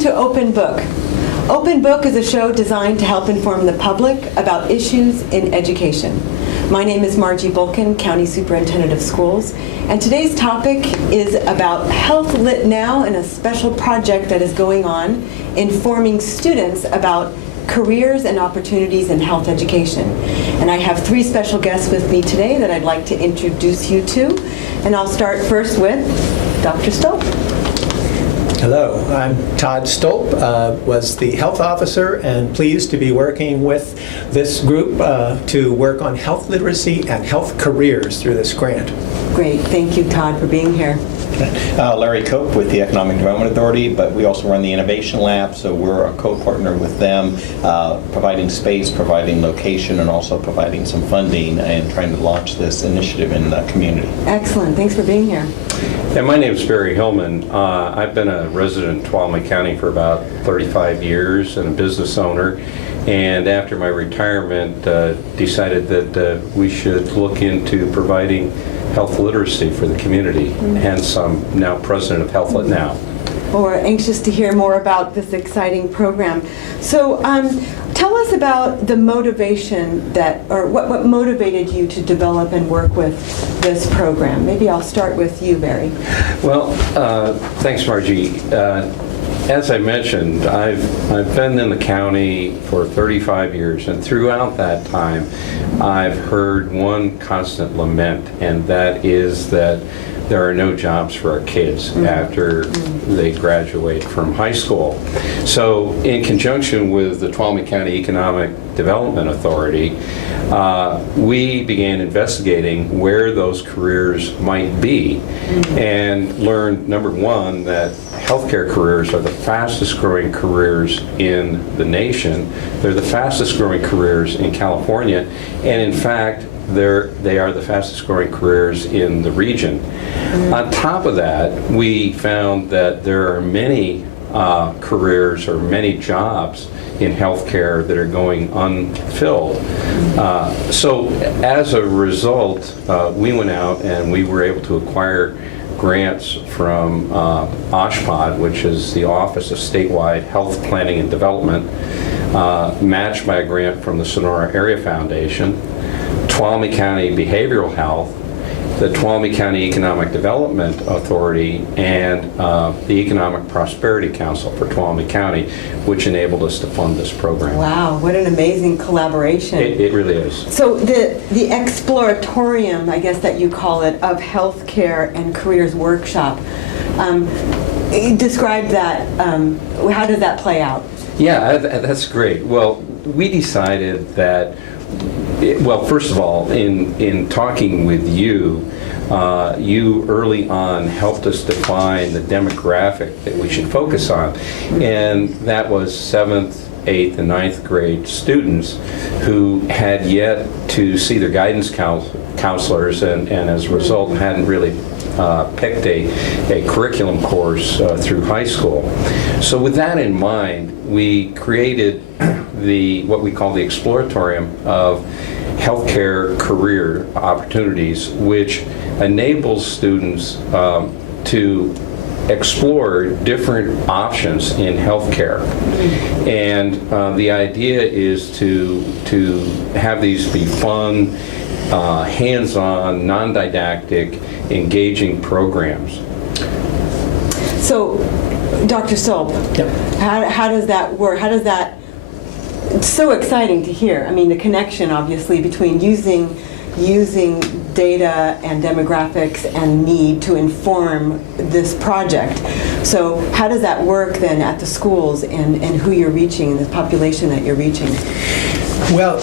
to Open Book. Open Book is a show designed to help inform the public about issues in education. My name is Margie Bulkin, County Superintendent of Schools, and today's topic is about Health Lit Now and a special project that is going on informing students about careers and opportunities in health education. And I have three special guests with me today that I'd like to introduce you to. And I'll start first with Dr. Stolp. Hello, I'm Todd Stolp, was the health officer and pleased to be working with this group to work on health literacy and health careers through this grant. Great, thank you Todd for being here. Larry Cope with the Economic Development Authority, but we also run the Innovation Lab, so we're a co-partner with them, providing space, providing location, and also providing some funding and trying to launch this initiative in the community. Excellent, thanks for being here. And my name is Barry Hillman. I've been a resident in Tuolumne County for about 35 years and a business owner. And after my retirement, decided that we should look into providing health literacy for the community. Hence, I'm now president of Health Lit Now. Well, we're anxious to hear more about this exciting program. So tell us about the motivation what motivated you to develop and work with this program. Maybe I'll start with you, Barry. Well, thanks, Margie. As I mentioned, I've been in the county for 35 years, and throughout that time, I've heard one constant lament, and that is that there are no jobs for our kids after they graduate from high school. So in conjunction with the Tuolumne County Economic Development Authority, we began investigating where those careers might be and learned, number one, that healthcare careers are the fastest growing careers in the nation. They're the fastest growing careers in California, and in fact, they are the fastest growing careers in the region. On top of that, we found that there are many careers or many jobs in healthcare that are going unfilled. So as a result, we went out and we were able to acquire grants from OSHPD, which is the Office of Statewide Health Planning and Development, matched by a grant from the Sonora Area Foundation, Tuolumne County Behavioral Health, the Tuolumne County Economic Development Authority, and the Economic Prosperity Council for Tuolumne County, which enabled us to fund this program. Wow, what an amazing collaboration. It really is. So the exploratorium, I guess that you call it, of healthcare and careers workshop, describe that. How did that play out? Yeah, that's great. Well, we decided that, well, first of all, in talking with you, you early on helped us define the demographic that we should focus on, and that was 7th, 8th, and 9th grade students who had yet to see their guidance counselors, and as a result hadn't really picked a curriculum course through high school. So with that in mind, we created what we call the Exploratorium of Healthcare Career Opportunities, which enables students to explore different options in healthcare. And the idea is to have these be fun, hands-on, non-didactic, engaging programs. So, Dr. Stolp, how does that work? It's so exciting to hear. I mean, the connection, obviously, between using data and demographics and need to inform this project. So how does that work then at the schools and who you're reaching, the population that you're reaching? Well,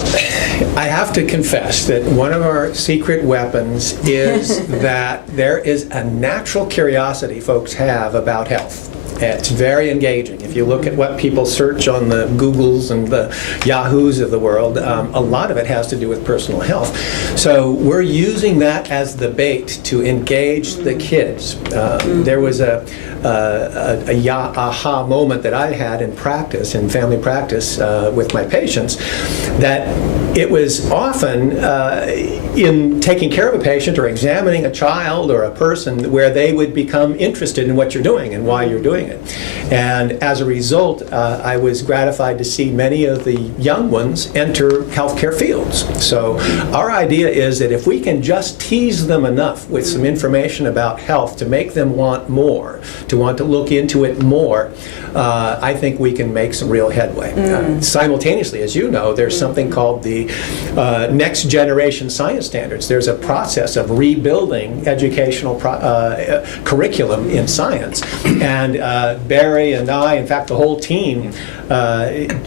I have to confess that one of our secret weapons is that there is a natural curiosity folks have about health. It's very engaging. If you look at what people search on the Googles and the Yahoos of the world, a lot of it has to do with personal health. So we're using that as the bait to engage the kids. There was a aha moment that I had in practice, in family practice with my patients, that it was often in taking care of a patient or examining a child or a person where they would become interested in what you're doing and why you're doing it. And as a result, I was gratified to see many of the young ones enter healthcare fields. So our idea is that if we can just tease them enough with some information about health to make them want more, to want to look into it more, I think we can make some real headway. Simultaneously, as you know, there's something called the Next Generation Science Standards. There's a process of rebuilding educational curriculum in science. And Barry and I, in fact, the whole team,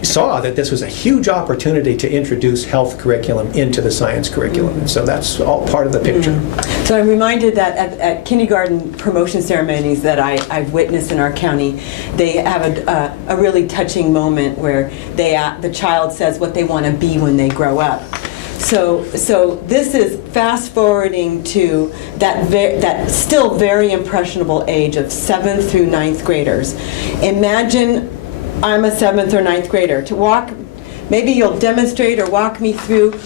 saw that this was a huge opportunity to introduce health curriculum into the science curriculum. And so that's all part of the picture. So I'm reminded that at kindergarten promotion ceremonies that I've witnessed in our county, they have a really touching moment where the child says what they want to be when they grow up. So this is fast forwarding to that still very impressionable age of 7th through 9th graders. Imagine I'm a 7th or 9th grader. To walk, maybe you'll demonstrate or walk me through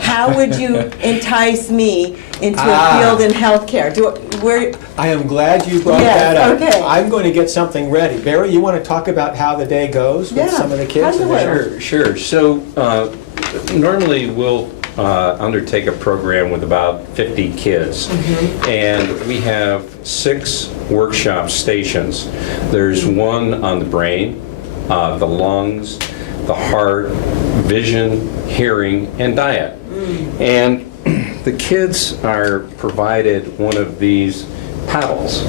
how would you entice me into a field in healthcare? I am glad you brought that up. Okay. I'm going to get something ready. Barry, you want to talk about how the day goes with some of the kids? Sure. So normally we'll undertake a program with about 50 kids. And we have 6 workshop stations. There's one on the brain, the lungs, the heart, vision, hearing, and diet. And the kids are provided one of these paddles.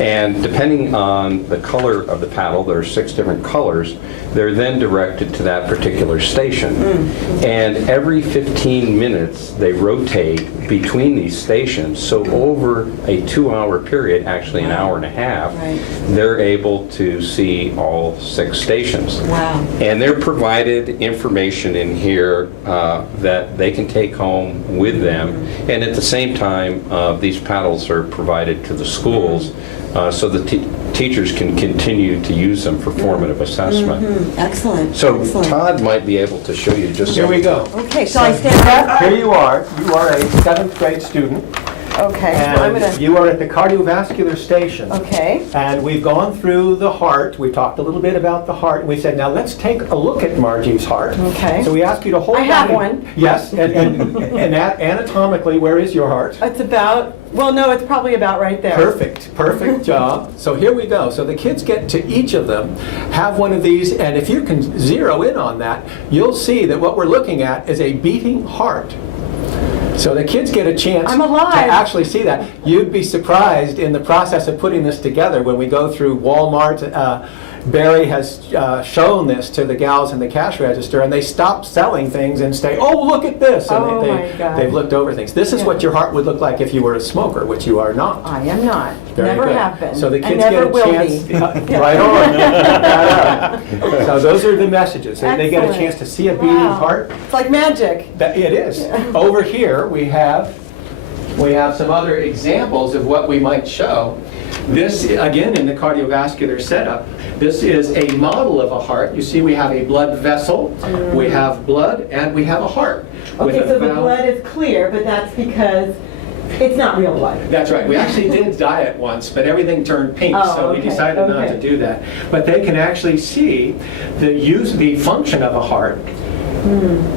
And depending on the color of the paddle, there are 6 different colors, they're then directed to that particular station. And every 15 minutes, they rotate between these stations. So over a 2-hour period, actually an hour and a half, they're able to see all 6 stations. Wow. And they're provided information in here that they can take home with them. And at the same time, these paddles are provided to the schools so the teachers can continue to use them for formative assessment. Excellent. So Excellent. Todd might be able to show you just. Here we go. Okay, shall I stand up? Here you are. You are a 7th grade student. Okay, so I'm And you are at the cardiovascular station. Okay. And we've gone through the heart. We talked a little bit about the heart. And we said, now let's take a look at Margie's heart. Okay. So we ask you to hold I have that one. Yes, and anatomically, where is your heart? It's about, well, no, it's probably about right there. Perfect job. So here we go. So the kids get to each of them have one of these, and if you can zero in on that, you'll see that what we're looking at is a beating heart. So the kids get a chance I'm alive. to actually see that. You'd be surprised in the process of putting this together when we go through Walmart. Barry has shown this to the gals in the cash register, and they stop selling things and say, "Oh, look at this!" And Oh my God. they've looked over things. This is what your heart would look like if you were a smoker, which you are not. I am not. Very Never good. have been. So the kids I never get a will chance. be. Right on. So those are the messages. They get a Excellent. chance to see a beating Wow. heart. It's like magic. It is. Over here we have some other examples of what we might show. This, again, in the cardiovascular setup, this is a model of a heart. You see we have a blood vessel, we have blood, and we have a heart. Okay, with a so the valve. blood is clear, but that's because it's not real blood. That's right. We actually did dye it once, but everything turned pink, so we okay, decided not to do that. But they can actually see the function of a heart.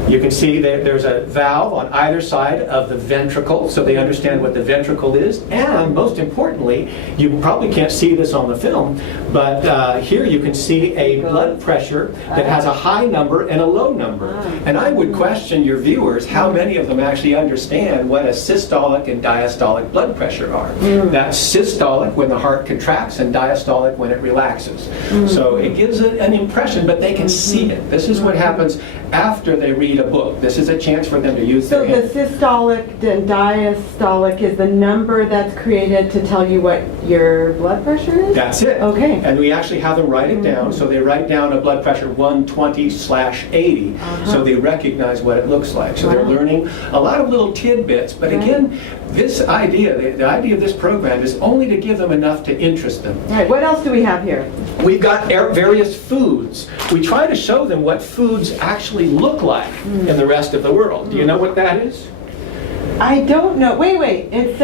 You can see that there's a valve on either side of the ventricle, so they understand what the ventricle is. And most importantly, you probably can't see this on the film, but here you can see a blood pressure that has a high number and a low number. And I would question your viewers how many of them actually understand what a systolic and diastolic blood pressure are. That's systolic when the heart contracts and diastolic when it relaxes. So it gives an impression, but they can see it. This is what happens after they read a book. This is a chance for them to use So their the head. systolic and diastolic is the number that's created to tell you what your blood pressure is? That's it. Okay. And we actually have them write it down. So they write down a blood pressure 120/80. So they recognize what it looks like. So they're learning a lot of little tidbits. But again, this idea, the idea of this program is only to give them enough to interest them. Right. What else do we have here? We've got various foods. We try to show them what foods actually look like in the rest of the world. Do you know what that is? I don't know. Wait. It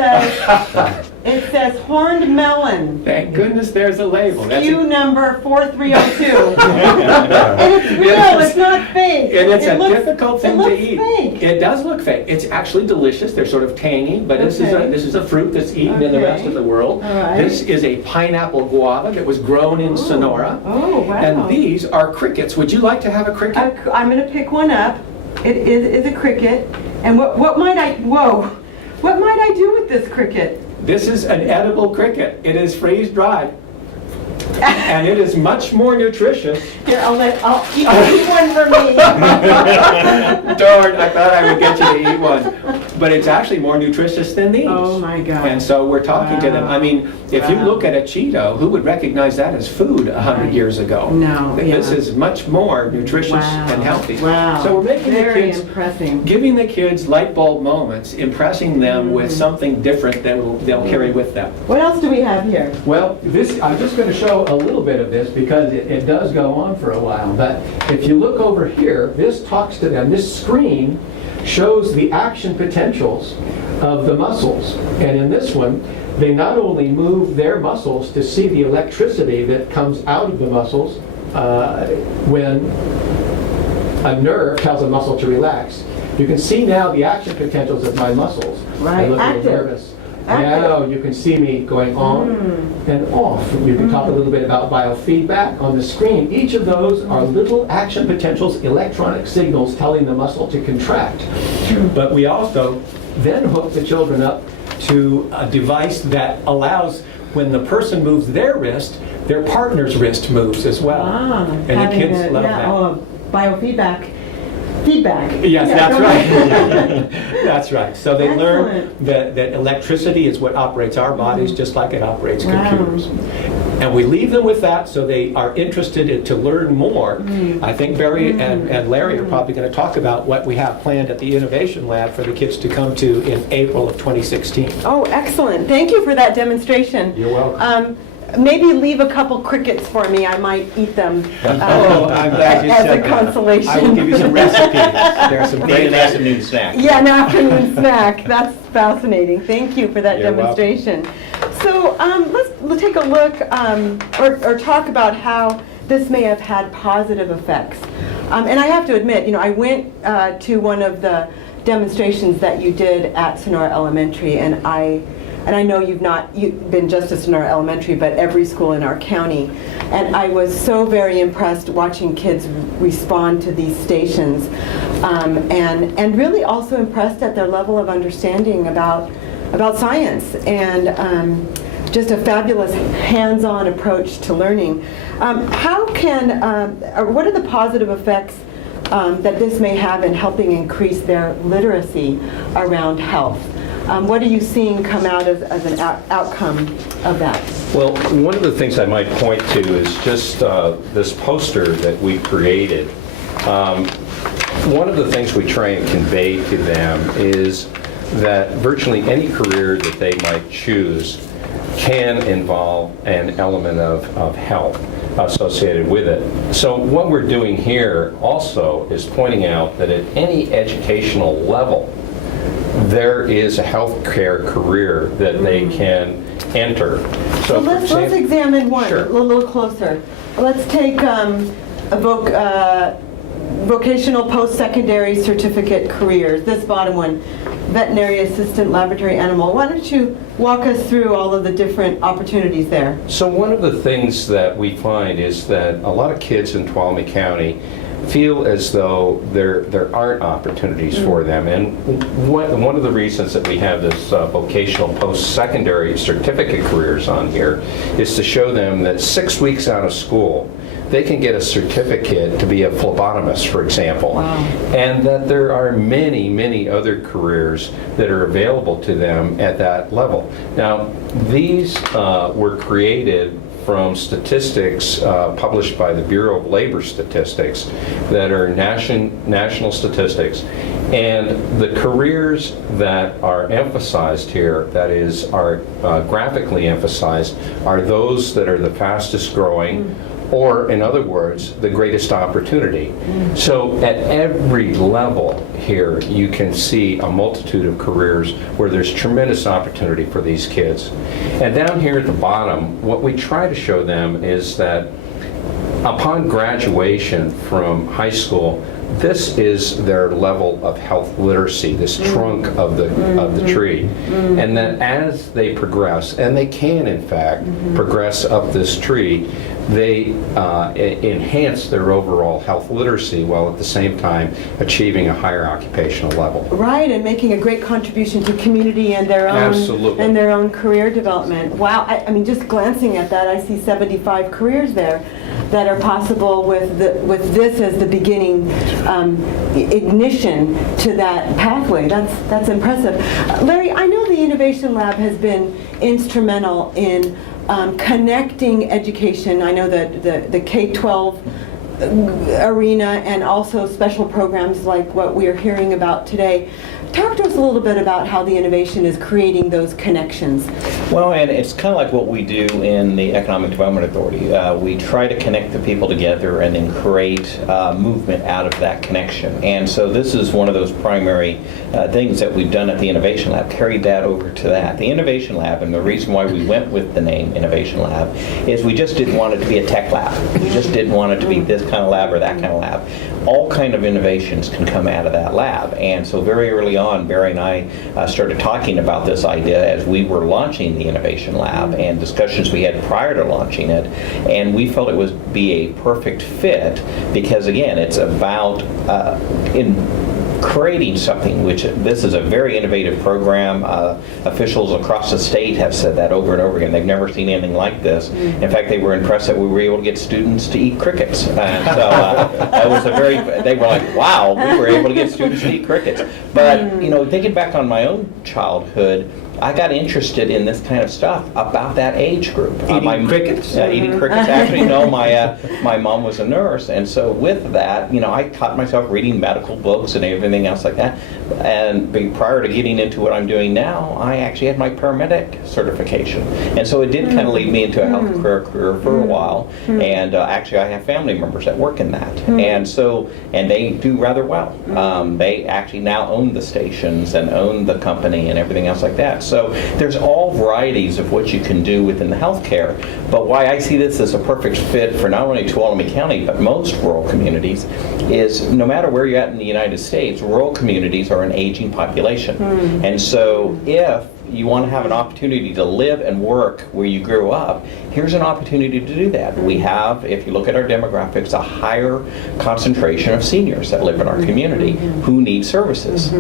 says horned melon. Thank goodness there's a label. SKU number 4302. And it's real, it's not fake. And it's It a looks- difficult thing it to looks eat. fake. It does look fake. It's actually delicious. They're sort of tangy, but this is a fruit that's eaten in the rest of the world. All right. This is a pineapple guava that was grown in Sonora. Oh, wow. And these are crickets. Would you like to have a cricket? I'm going to pick one up. It is a cricket. And what might I do with this cricket? This is an edible cricket. It is freeze dried. And it is much more nutritious. Here, I'll eat one for me. Darn, I thought I would get you to eat one. But it's actually more nutritious than these. Oh my God. And so we're talking to them. I mean, if you look at a Cheeto, who would recognize that as food 100 years ago? No, This yeah. is much more nutritious and healthy. Wow. So we're making Very the kids, impressing. giving the kids light bulb moments, impressing them with something different that they'll carry with them. What else do we have here? Well, I'm just going to show a little bit of this because it does go on for a while. But if you look over here, this talks to them. This screen shows the action potentials of the muscles. And in this one, they not only move their muscles to see the electricity that comes out of the muscles when a nerve tells a muscle to relax. You can see now the action potentials of my muscles. Right. I look a little Active. nervous. Active. Now you can see me going on and off. You can talk a little bit about biofeedback on the screen. Each of those are little action potentials, electronic signals telling the muscle to contract. But we also then hook the children up to a device that allows when the person moves their wrist, their partner's wrist moves as well. And the kids love that. Biofeedback. Feedback. Yes, Yeah, that's go right. That's right. So they learn Excellent. that electricity is what operates our bodies just like it operates Wow. computers. And we leave them with that so they are interested to learn more. I think Barry and Larry are probably going to talk about what we have planned at the Innovation Lab for the kids to come to in April of 2016. Oh, excellent. Thank you for that demonstration. You're welcome. Maybe leave a couple crickets for me. I might eat them I'm glad you as said a that. consolation. I will give you some recipes. There are some Need great an afternoon snack. Yeah, an afternoon snack. That's fascinating. Thank you for that You're welcome. demonstration. So let's take a look or talk about how this may have had positive effects. And I have to admit, I went to one of the demonstrations that you did at Sonora Elementary, and I know you've been just at Sonora Elementary, but every school in our county. And I was so very impressed watching kids respond to these stations, and really also impressed at their level of understanding about science and just a fabulous hands-on approach to learning. How can, or what are the positive effects that this may have in helping increase their literacy around health? What are you seeing come out as an outcome of that? Well, one of the things I might point to is just this poster that we created. One of the things we try and convey to them is that virtually any career that they might choose can involve an element of health associated with it. So what we're doing here also is pointing out that at any educational level, there is a healthcare career that they can enter. So let's examine one Sure. a little closer. Let's take vocational post-secondary certificate careers. This bottom one, veterinary assistant, laboratory animal. Why don't you walk us through all of the different opportunities there? So one of the things that we find is that a lot of kids in Tuolumne County feel as though there aren't opportunities for them. And one of the reasons that we have this vocational post-secondary certificate careers on here is to show them that 6 weeks out of school, they can get a certificate to be a phlebotomist, for example. Wow. And that there are many, many other careers that are available to them at that level. Now, these were created from statistics published by the Bureau of Labor Statistics that are national statistics. And the careers that are emphasized here, that is, are graphically emphasized, are those that are the fastest growing, or in other words, the greatest opportunity. So at every level here, you can see a multitude of careers where there's tremendous opportunity for these kids. And down here at the bottom, what we try to show them is that upon graduation from high school, this is their level of health literacy, this trunk of the tree. And that as they progress, and they can in fact progress up this tree, they enhance their overall health literacy while at the same time achieving a higher occupational level. Right, and making a great contribution to community and their own Absolutely. and their own career development. Wow, I mean, just glancing at that, I see 75 careers there that are possible with this as the beginning ignition to that pathway. That's impressive. Larry, I know the Innovation Lab has been instrumental in connecting education. I know that the K-12 arena and also special programs like what we are hearing about today. Talk to us a little bit about how the innovation is creating those connections. Well, and it's kind of like what we do in the Economic Development Authority. We try to connect the people together and then create movement out of that connection. And so this is one of those primary things that we've done at the Innovation Lab, carried that over to that. The Innovation Lab, and the reason why we went with the name Innovation Lab, is we just didn't want it to be a tech lab. We just didn't want it to be this kind of lab or that kind of lab. All kind of innovations can come out of that lab. And so very early on, Barry and I started talking about this idea as we were launching the Innovation Lab and discussions we had prior to launching it. And we felt it would be a perfect fit because, again, it's about creating something, which this is a very innovative program. Officials across the state have said that over and over again. They've never seen anything like this. In fact, they were impressed that we were able to get students to eat crickets. And so that was they were like, wow, we were able to get students to eat crickets. But, you know, thinking back on my own childhood, I got interested in this kind of stuff about that age group. Eating crickets? Eating crickets. Actually, no, my mom was a nurse, and so with that, you know, I taught myself reading medical books and everything else like that. And prior to getting into what I'm doing now, I actually had my paramedic certification. And so it did kind of lead me into a health career for a while. And actually, I have family members that work in that. And so, and they do rather well. They actually now own the stations and own the company and everything else like that. So there's all varieties of what you can do within the healthcare. But why I see this as a perfect fit for not only Tuolumne County, but most rural communities, is no matter where you're at in the United States, rural communities are an aging population. And so if you want to have an opportunity to live and work where you grew up, here's an opportunity to do that. We have, if you look at our demographics, a higher concentration of seniors that live in our community who need services.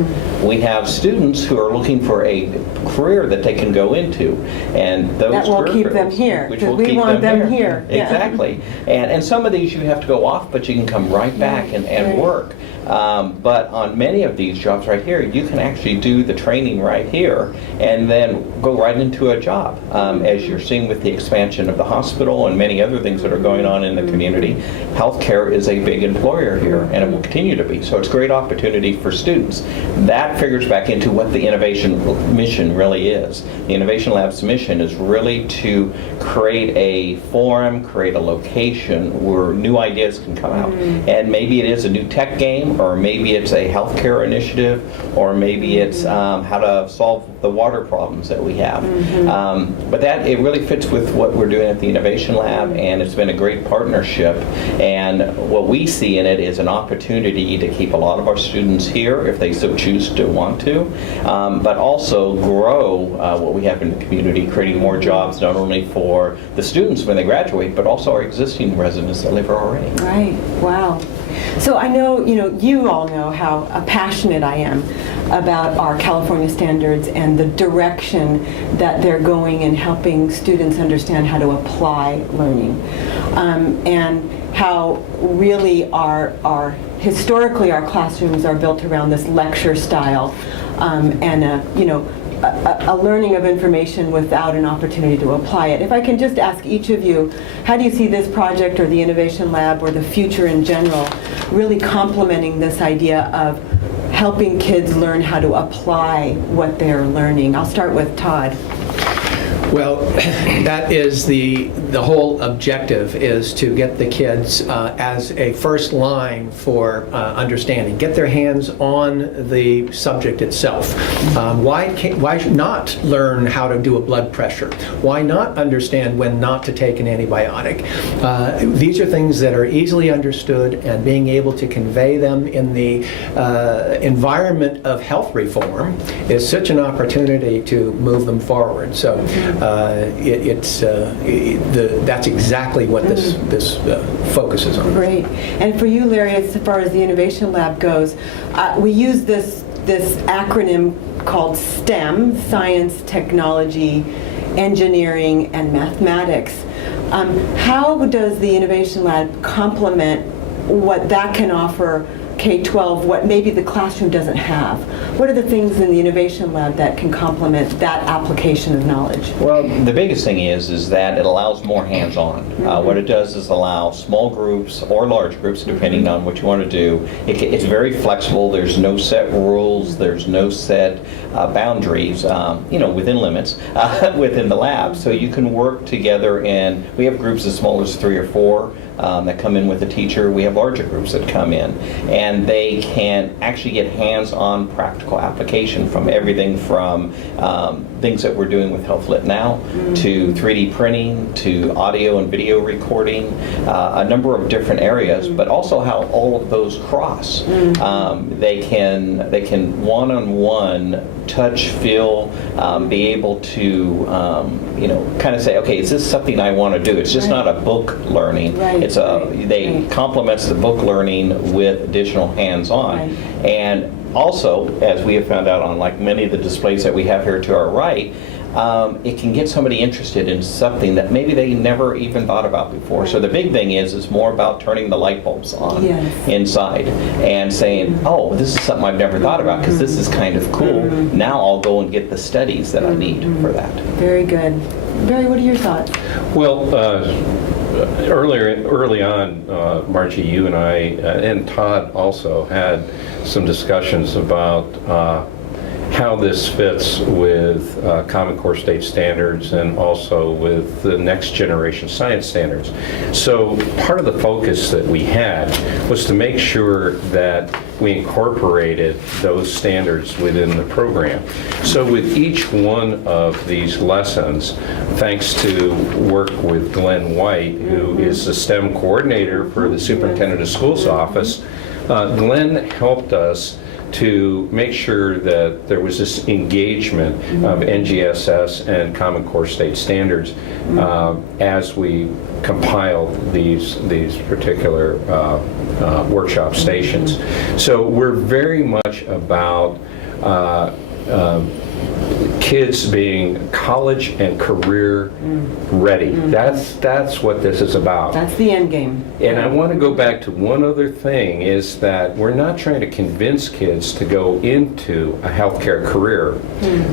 We have students who are looking for a career that they can go into, and those that will keep them here, because we want them here. Exactly. And some of these you have to go off, but you can come right back and work. But on many of these jobs right here, you can actually do the training right here and then go right into a job. As you're seeing with the expansion of the hospital and many other things that are going on in the community, healthcare is a big employer here, and it will continue to be. So it's a great opportunity for students. That figures back into what the innovation mission really is. The Innovation Lab's mission is really to create a forum, create a location where new ideas can come out. And maybe it is a new tech game, or maybe it's a healthcare initiative, or maybe it's how to solve the water problems that we have. But that, it really fits with what we're doing at the Innovation Lab, and it's been a great partnership. And what we see in it is an opportunity to keep a lot of our students here if they so choose to want to, but also grow what we have in the community, creating more jobs not only for the students when they graduate, but also our existing residents that live here already. Right. Wow. So I know, you all know how passionate I am about our California standards and the direction that they're going in helping students understand how to apply learning, and how really historically our classrooms are built around this lecture style, and a learning of information without an opportunity to apply it. If I can just ask each of you, how do you see this project or the Innovation Lab or the future in general really complementing this idea of helping kids learn how to apply what they're learning? I'll start with Todd. Well, that is the whole objective, is to get the kids as a first line for understanding, get their hands on the subject itself. Why not learn how to do a blood pressure? Why not understand when not to take an antibiotic? These are things that are easily understood, and being able to convey them in the environment of health reform is such an opportunity to move them forward. So that's exactly what this focuses on. Great. And for you, Larry, as far as the Innovation Lab goes, we use this acronym called STEM: Science, Technology, Engineering, and Mathematics. How does the Innovation Lab complement what that can offer K-12, what maybe the classroom doesn't have? What are the things in the Innovation Lab that can complement that application of knowledge? Well, the biggest thing is that it allows more hands-on. What it does is allow small groups or large groups, depending on what you want to do. It's very flexible. There's no set rules. There's no set boundaries, within limits, within the lab. So you can work together, and we have groups as small as 3 or 4 that come in with a teacher. We have larger groups that come in, and they can actually get hands-on practical application from everything from things that we're doing with Health Lit Now to 3D printing to audio and video recording, a number of different areas, but also how all of those cross. They can one-on-one touch, feel, be able to kind of say, okay, is this something I want to do? It's just not a book learning. They complements the book learning with additional hands-on. And also, as we have found out on like many of the displays that we have here to our right, it can get somebody interested in something that maybe they never even thought about before. So the big thing is more about turning the light bulbs on inside and saying, oh, this is something I've never thought about because this is kind of cool. Now I'll go and get the studies that I need for that. Very good. Barry, what are your thoughts? Well, early on, Margie, you and I, and Todd also had some discussions about how this fits with Common Core State Standards and also with the next generation science standards. So part of the focus that we had was to make sure that we incorporated those standards within the program. So with each one of these lessons, thanks to work with Glenn White, who is the STEM coordinator for the Superintendent of Schools office, Glenn helped us to make sure that there was this engagement of NGSS and Common Core State Standards as we compiled these particular workshop stations. So we're very much about kids being college and career ready. That's what this is about. That's the end game. And I want to go back to one other thing, is that we're not trying to convince kids to go into a healthcare career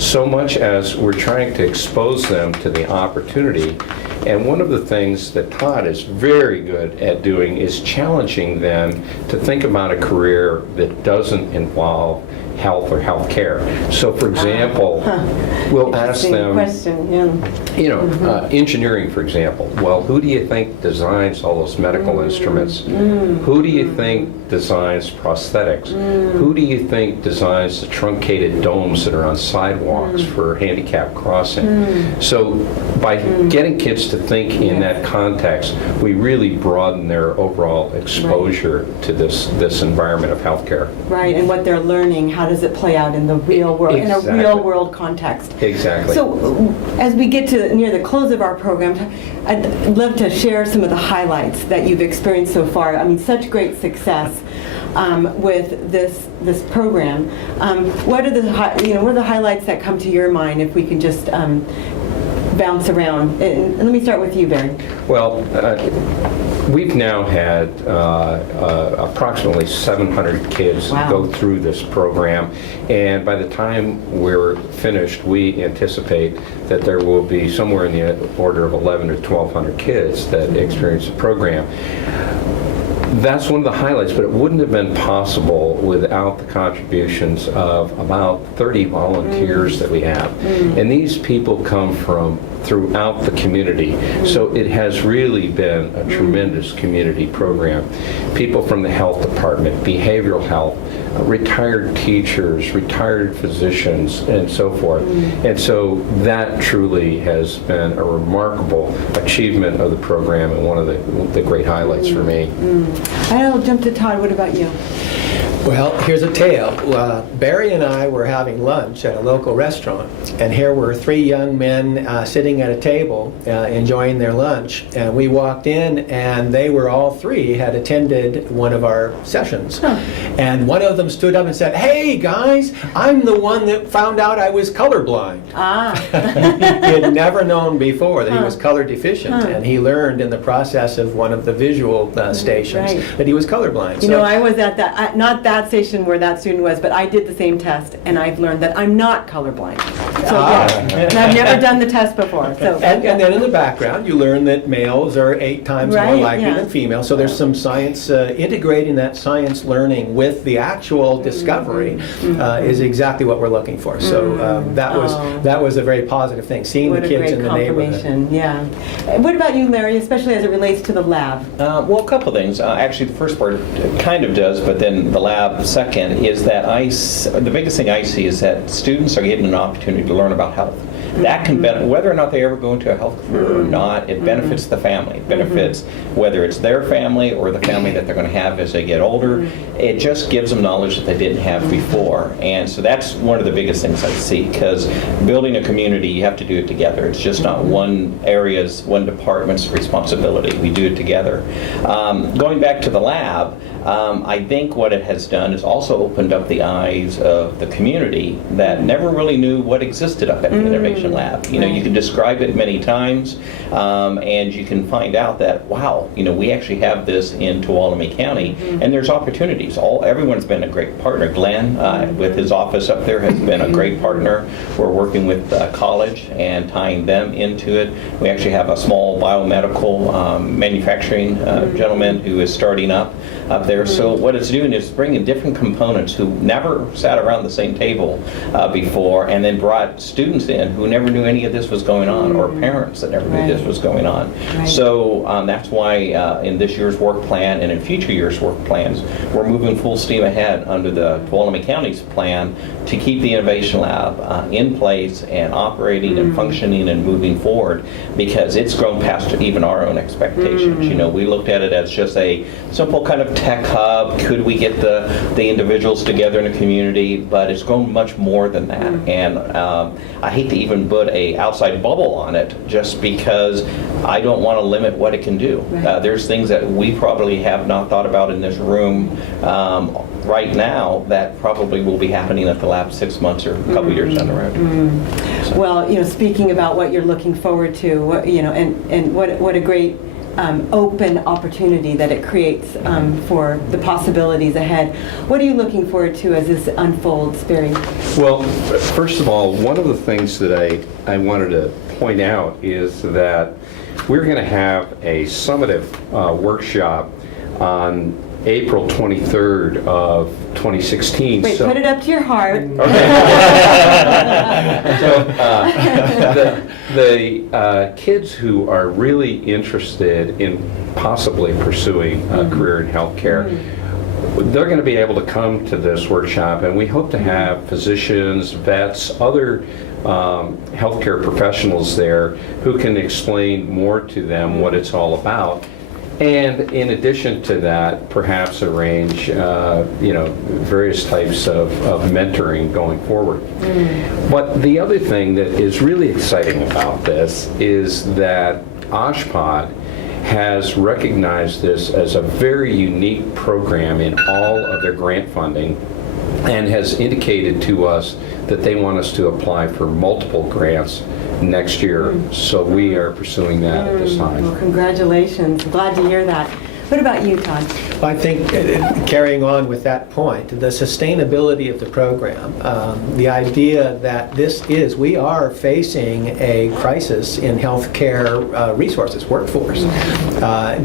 so much as we're trying to expose them to the opportunity. And one of the things that Todd is very good at doing is challenging them to think about a career that doesn't involve health or health care. So for example, we'll ask them, engineering, for example. Well, who do you think designs all those medical instruments? Who do you think designs prosthetics? Who do you think designs the truncated domes that are on sidewalks for handicap crossing? So by getting kids to think in that context, we really broaden their overall exposure to this environment of healthcare. Right, and what they're learning, how does it play out in the real world, in a real world context. Exactly. So as we get to near the close of our program, I'd love to share some of the highlights that you've experienced so far. I mean, such great success with this program. What are the highlights that come to your mind, if we can just bounce around. And let me start with you, Barry. Well, we've now had approximately 700 kids Wow. go through this program, and by the time we're finished, we anticipate that there will be somewhere in the order of 11 or 1,200 kids that experience the program. That's one of the highlights, but it wouldn't have been possible without the contributions of about 30 volunteers that we have. And these people come from throughout the community. So it has really been a tremendous community program. People from the health department, behavioral health, retired teachers, retired physicians, and so forth. And so that truly has been a remarkable achievement of the program and one of the great highlights for me. I'll jump to Todd. What about you? Well, here's a tale. Barry and I were having lunch at a local restaurant, and here were three young men sitting at a table enjoying their lunch. And we walked in, and they were all three had attended one of our sessions. And one of them stood up and said, "Hey guys, I'm the one that found out I was colorblind." He had never known before that he was color deficient, and he learned in the process of one of the visual stations that he was colorblind. You know, I was at that, not that station where that student was, but I did the same test, and I've learned that I'm not colorblind. So, and I've never done the test before. So, and then in the background, you learn that males are 8 times more Right, likely yeah. than females. So there's some science, integrating that science learning with the actual discovery is exactly what we're looking for. So that was a very positive thing, seeing what the a kids great in the neighborhood. confirmation, yeah. What about you, Larry, especially as it relates to the lab? Well, a couple things. Actually, the first part kind of does, but then the lab second is that the biggest thing I see is that students are getting an opportunity to learn about health. That can benefit, whether or not they ever go into a health career or not, it benefits the family. It benefits whether it's their family or the family that they're going to have as they get older. It just gives them knowledge that they didn't have before. And so that's one of the biggest things I see, because building a community, you have to do it together. It's just not one department's responsibility. We do it together. Going back to the lab, I think what it has done is also opened up the eyes of the community that never really knew what existed up at the Innovation Lab. You know, you can describe it many times, and you can find out that, wow, you know, we actually have this in Tuolumne County, and there's opportunities. Everyone's been a great partner. Glenn, with his office up there, has been a great partner. We're working with college and tying them into it. We actually have a small biomedical manufacturing gentleman who is starting up there. So what it's doing is bringing different components who never sat around the same table before, and then brought students in who never knew any of this was going on, or parents that never knew this was going on. So that's why in this year's work plan and in future years' work plans, we're moving full steam ahead under the Tuolumne County's plan to keep the Innovation Lab in place and operating and functioning and moving forward, because it's grown past even our own expectations. You know, we looked at it as just a simple kind of tech hub. Could we get the individuals together in a community? But it's grown much more than that. And I hate to even put a outside bubble on it, just because I don't want to limit what it can do. There's things that we probably have not thought about in this room right now that probably will be happening at the lab 6 months or a couple years down the road. So. Well, you know, speaking about what you're looking forward to, you know, and what a great open opportunity that it creates for the possibilities ahead. What are you looking forward to as this unfolds, Barry? Well, first of all, one of the things that I wanted to point out is that we're going to have a summative workshop on April 23rd of 2016. Wait, so, put it up to your heart. Okay. So the kids who are really interested in possibly pursuing a career in healthcare, they're going to be able to come to this workshop, and we hope to have physicians, vets, other healthcare professionals there who can explain more to them what it's all about. And in addition to that, perhaps arrange, various types of mentoring going forward. But the other thing that is really exciting about this is that Oshpod has recognized this as a very unique program in all of their grant funding, and has indicated to us that they want us to apply for multiple grants next year. So we are pursuing that at this time. Well, congratulations. Glad to hear that. What about you, Todd? I think carrying on with that point, the sustainability of the program, the idea that we are facing a crisis in healthcare resources, workforce.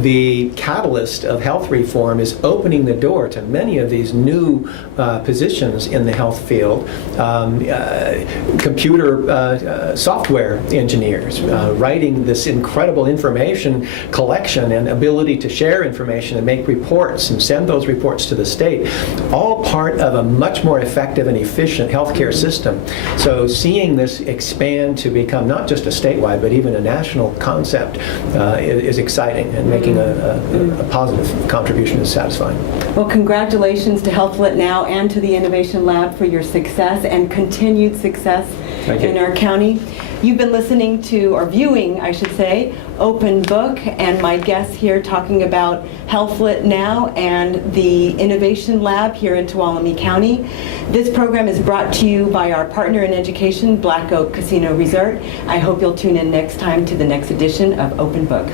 The catalyst of health reform is opening the door to many of these new positions in the health field. Computer software engineers writing this incredible information collection and ability to share information and make reports and send those reports to the state, all part of a much more effective and efficient healthcare system. So seeing this expand to become not just a statewide but even a national concept is exciting, and making a positive contribution is satisfying. Well, congratulations to HealthLit Now and to the Innovation Lab for your success and continued success in our county. You've been listening to, or viewing, I should say, Open Book, and my guests here talking about HealthLit Now and the Innovation Lab here in Tuolumne County. This program is brought to you by our partner in education, Black Oak Casino Resort. I hope you'll tune in next time to the next edition of Open Book.